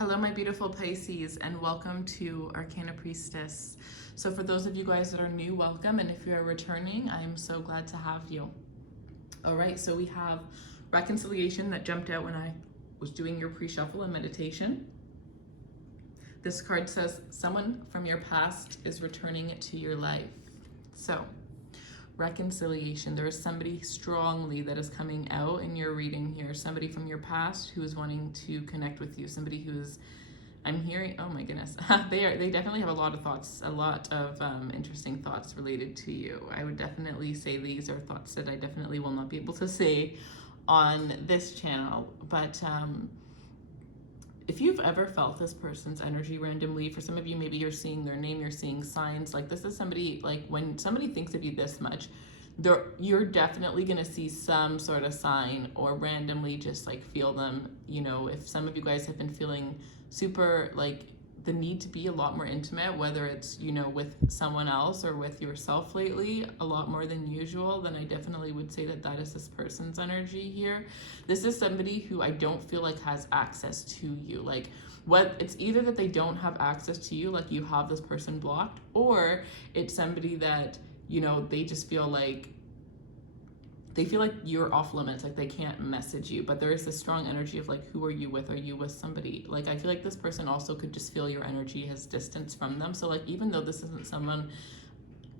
Hello, my beautiful Pisces, and welcome to Arcana Priestess. So for those of you guys that are new, welcome, and if you're returning, I'm so glad to have you. All right, so we have reconciliation that jumped out when I was doing your pre-shuffle and meditation. This card says someone from your past is returning to your life. So reconciliation, there is somebody strongly that is coming out in your reading here, somebody from your past who is wanting to connect with you, somebody who's, I'm hearing, oh my goodness, they definitely have a lot of thoughts, a lot of interesting thoughts related to you. I would definitely say these are thoughts that I definitely will not be able to say on this channel, but if you've ever felt this person's energy randomly, for some of you, maybe you're seeing their name, you're seeing signs, like this is somebody, like when somebody thinks of you this much, you're definitely going to see some sort of sign or randomly just like feel them. You know, if some of you guys have been feeling super like the need to be a lot more intimate, whether it's, you know, with someone else or with yourself lately, a lot more than usual, then I definitely would say that that is this person's energy here. This is somebody who I don't feel like has access to you. Like what, it's either that they don't have access to you, like you have this person blocked, or it's somebody that, you know, they just feel like you're off limits, like they can't message you. But there is this strong energy of like, who are you with? Are you with somebody? Like I feel like this person also could just feel your energy has distance from them. So like even though this isn't someone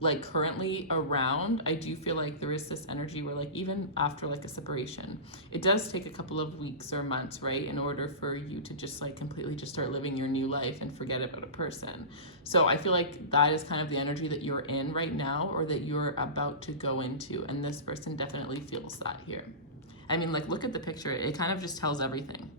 like currently around, I do feel like there is this energy where like even after like a separation, it does take a couple of weeks or months, right, in order for you to just like completely just start living your new life and forget about a person. So I feel like that is kind of the energy that you're in right now, or that you're about to go into, and this person definitely feels that here. I mean, like look at the picture, it kind of just tells everything.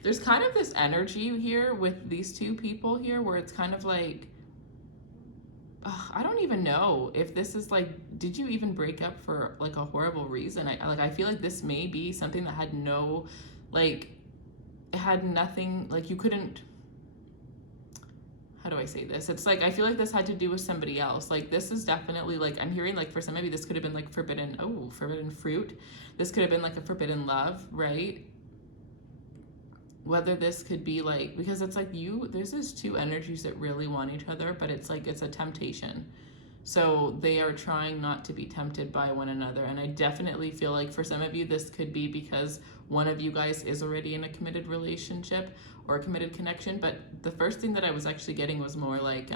There's kind of this energy here with these two people here where it's kind of like, I don't even know if this is like, did you even break up for like a horrible reason? I feel like this may be something that had no, like, it had nothing, like you couldn't, how do I say this? It's like, I feel like this had to do with somebody else. Like this is definitely like, I'm hearing like for some, maybe this could have been like forbidden fruit. This could have been like a forbidden love, right? Whether this could be like, because it's like there's these two energies that really want each other, but it's like, it's a temptation. So they are trying not to be tempted by one another. And I definitely feel like for some of you, this could be because one of you guys is already in a committed relationship or a committed connection. But the first thing that I was actually getting was more like,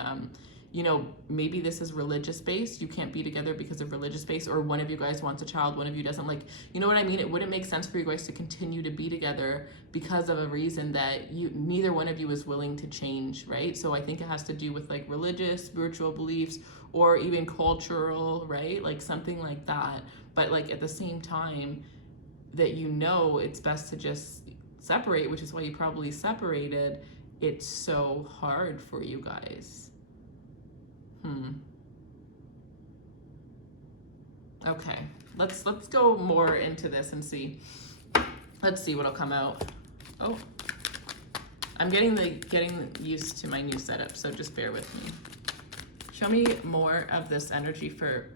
you know, maybe this is religious based. You can't be together because of religious based, or one of you guys wants a child, one of you doesn't. Like, you know what I mean? It wouldn't make sense for you guys to continue to be together because of a reason that neither one of you is willing to change, right? So I think it has to do with like religious, spiritual beliefs, or even cultural, right? Like something like that. But like at the same time that, you know, it's best to just separate, which is why you probably separated. It's so hard for you guys. Okay, let's go more into this and see. Let's see what'll come out. Oh, I'm getting used to my new setup, so just bear with me. Show me more of this energy for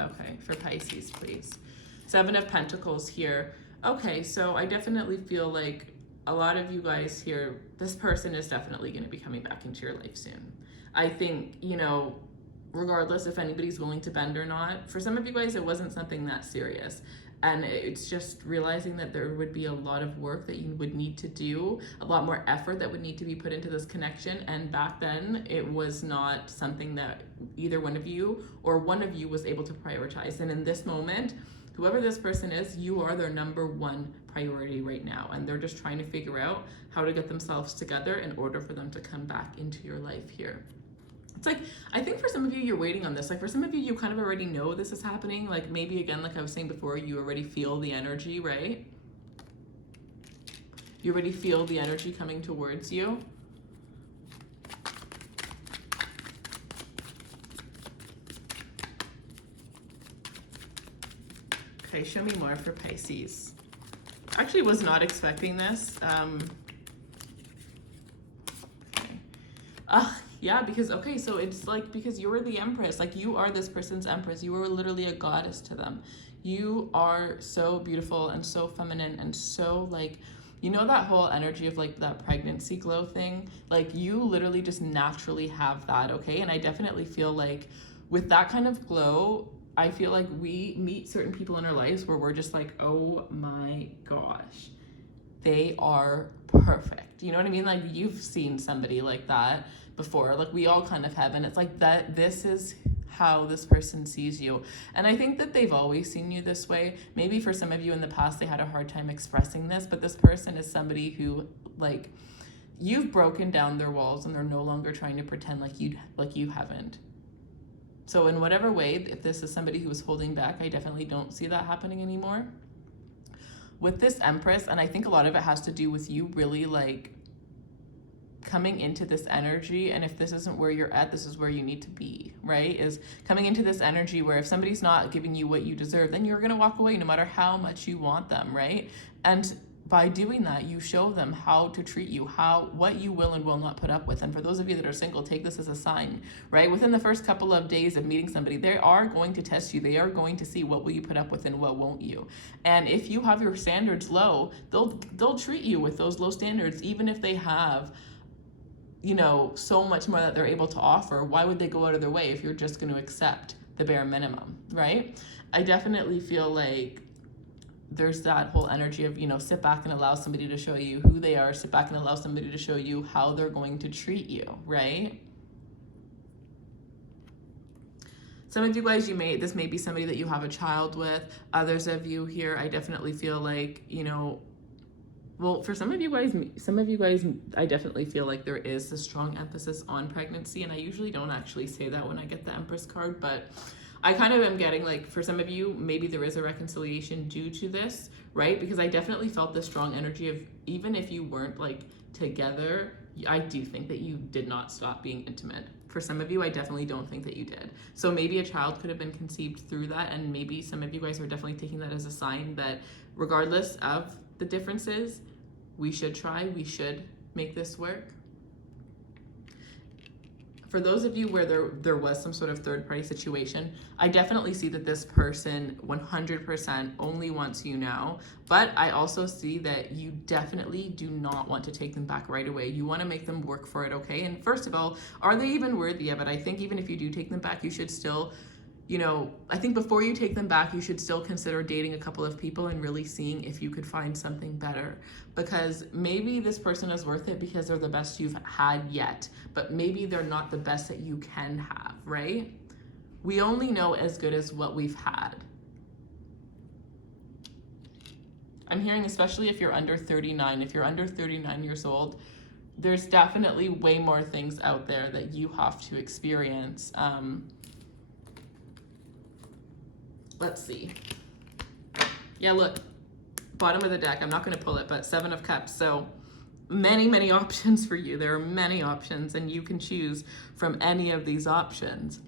Pisces, please. 7 of Pentacles here. Okay, so I definitely feel like a lot of you guys here, this person is definitely going to be coming back into your life soon. I think, you know, regardless if anybody's willing to bend or not, for some of you guys, it wasn't something that serious. And it's just realizing that there would be a lot of work that you would need to do, a lot more effort that would need to be put into this connection. And back then, it was not something that either one of you or one of you was able to prioritize. And in this moment, whoever this person is, you are their number one priority right now. And they're just trying to figure out how to get themselves together in order for them to come back into your life here. It's like, I think for some of you, you're waiting on this. Like for some of you, you kind of already know this is happening. Like maybe again, like I was saying before, you already feel the energy, right? You already feel the energy coming towards you. Okay, show me more for Pisces. Actually was not expecting this. Okay. Yeah, because, okay, so it's like, because you're the Empress, like you are this person's Empress. You are literally a goddess to them. You are so beautiful and so feminine and so like, you know, that whole energy of like that pregnancy glow thing, like you literally just naturally have that, okay? And I definitely feel like with that kind of glow, I feel like we meet certain people in our lives where we're just like, oh my gosh, they are perfect. You know what I mean? Like you've seen somebody like that before. Like we all kind of have, and it's like that this is how this person sees you. And I think that they've always seen you this way. Maybe for some of you in the past they had a hard time expressing this, but this person is somebody who like you've broken down their walls and they're no longer trying to pretend like you haven't. So in whatever way, if this is somebody who is holding back, I definitely don't see that happening anymore. With this Empress, and I think a lot of it has to do with you really like coming into this energy, and if this isn't where you're at, this is where you need to be, right? Is coming into this energy where if somebody's not giving you what you deserve, then you're gonna walk away no matter how much you want them, right? And by doing that, you show them how to treat you, what you will and will not put up with. And for those of you that are single, take this as a sign, right? Within the first couple of days of meeting somebody, they are going to test you. They are going to see what will you put up with and what won't you. And if you have your standards low, they'll treat you with those low standards, even if they have, you know, so much more that they're able to offer. Why would they go out of their way if you're just going to accept the bare minimum, right? I definitely feel like there's that whole energy of, you know, sit back and allow somebody to show you who they are, sit back and allow somebody to show you how they're going to treat you, right? Some of you guys, this may be somebody that you have a child with. Others of you here, I definitely feel like, you know, well, for some of you guys, I definitely feel like there is a strong emphasis on pregnancy, and I usually don't actually say that when I get the Empress card, but I kind of am getting like, for some of you, maybe there is a reconciliation due to this, right? Because I definitely felt the strong energy of, even if you weren't like together, I do think that you did not stop being intimate. For some of you, I definitely don't think that you did. So maybe a child could have been conceived through that, and maybe some of you guys are definitely taking that as a sign that regardless of the differences, we should make this work. For those of you where there was some sort of third party situation, I definitely see that this person 100% only wants you now, but I also see that you definitely do not want to take them back right away. You want to make them work for it, okay? And first of all, are they even worthy of it? I think even if you do take them back, you should still, you know, I think before you take them back, you should still consider dating a couple of people and really seeing if you could find something better. Because maybe this person is worth it because they're the best you've had yet, but maybe they're not the best that you can have, right? We only know as good as what we've had. I'm hearing, especially if you're under 39, if you're under 39 years old, there's definitely way more things out there that you have to experience. Let's see. Yeah, look, bottom of the deck. I'm not going to pull it, but 7 of Cups. So many options for you. There are many options, and you can choose from any of these options.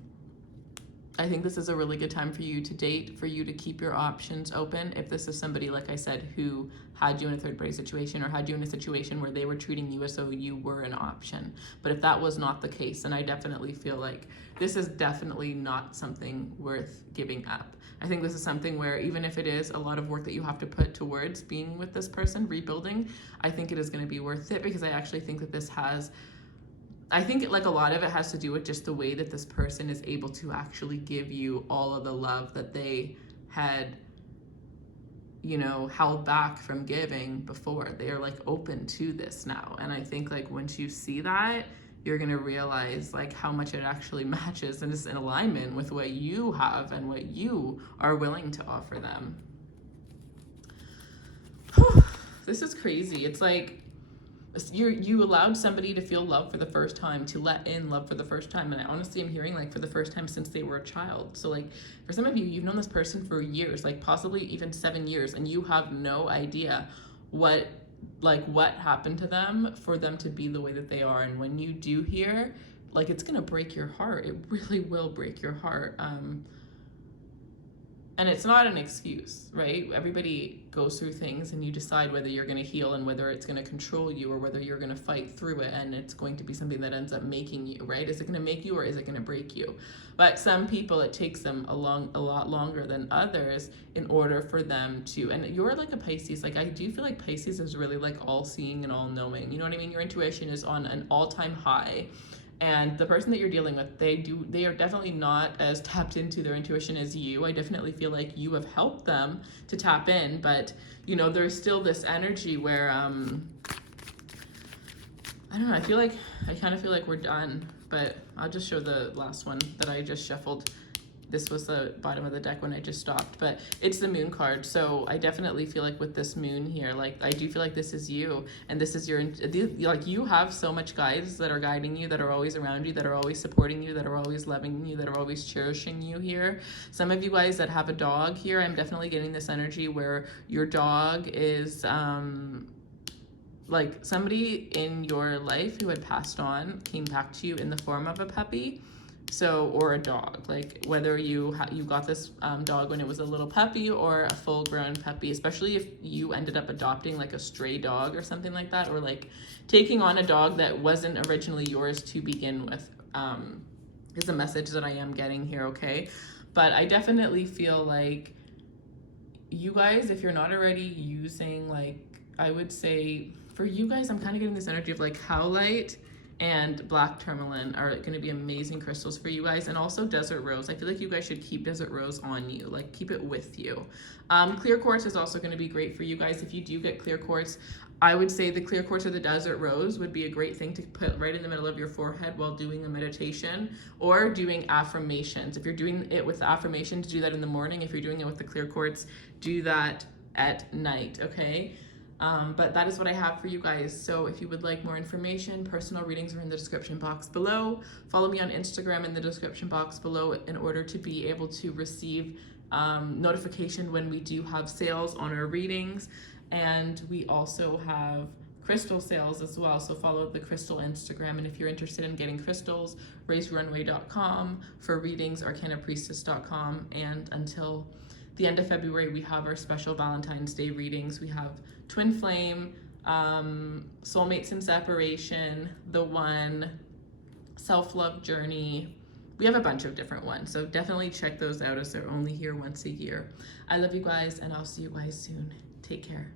I think this is a really good time for you to date, for you to keep your options open. If this is somebody, like I said, who had you in a third party situation or had you in a situation where they were treating you as though you were an option. But if that was not the case, then I definitely feel like this is definitely not something worth giving up. I think this is something where even if it is a lot of work that you have to put towards being with this person, rebuilding, I think it is going to be worth it, because I actually think that this has, I think like a lot of it has to do with just the way that this person is able to actually give you all of the love that they had, you know, held back from giving before. They are like open to this now. And I think like once you see that, you're going to realize like how much it actually matches and is in alignment with what you have and what you are willing to offer them. This is crazy. It's like you allowed somebody to feel love for the first time, to let in love for the first time. And I honestly am hearing like for the first time since they were a child. So like for some of you, you've known this person for years, like possibly even 7 years, and you have no idea what happened to them for them to be the way that they are. And when you do hear, like, it's gonna break your heart. It really will break your heart. And it's not an excuse, right? Everybody goes through things and you decide whether you're going to heal and whether it's going to control you or whether you're going to fight through it and it's going to be something that ends up making you, right? Is it going to make you or is it going to break you? But some people, it takes them a lot longer than others in order for them to, and you're like a Pisces, like I do feel like Pisces is really like all seeing and all knowing. You know what I mean? Your intuition is on an all-time high. And the person that you're dealing with, they are definitely not as tapped into their intuition as you. I definitely feel like you have helped them to tap in, but you know, there's still this energy where I don't know, I kind of feel like we're done, but I'll just show the last one that I just shuffled. This was the bottom of the deck when I just stopped, but it's the moon card. So I definitely feel like with this moon here, like I do feel like this is you, and this is your, like you have so much guides that are guiding you, that are always around you, that are always supporting you, that are always loving you, that are always cherishing you here. Some of you guys that have a dog here, I'm definitely getting this energy where your dog is, like somebody in your life who had passed on came back to you in the form of a puppy. So, or a dog, like whether you got this dog when it was a little puppy or a full grown puppy, especially if you ended up adopting like a stray dog or something like that, or like taking on a dog that wasn't originally yours to begin with, is a message that I am getting here, okay? But I definitely feel like you guys, if you're not already using, like, I would say for you guys, I'm kind of getting this energy of like howlite and black tourmaline are going to be amazing crystals for you guys, and also desert rose. I feel like you guys should keep desert rose on you, like keep it with you. Clear quartz is also going to be great for you guys. If you do get clear quartz, I would say the clear quartz or the desert rose would be a great thing to put right in the middle of your forehead while doing a meditation or doing affirmations. If you're doing it with the affirmations, do that in the morning. If you're doing it with the clear quartz, do that at night, okay? But that is what I have for you guys. So if you would like more information, personal readings are in the description box below. Follow me on Instagram in the description box below in order to be able to receive notification when we do have sales on our readings. And we also have crystal sales as well. So follow the crystal Instagram. And if you're interested in getting crystals, raiserunway.com. For readings, arcanapriestess.com. And until the end of February, we have our special Valentine's Day readings. We have Twin Flame, Soulmates in Separation, The One, Self-Love Journey. We have a bunch of different ones, so definitely check those out as they're only here once a year. I love you guys, and I'll see you guys soon. Take care.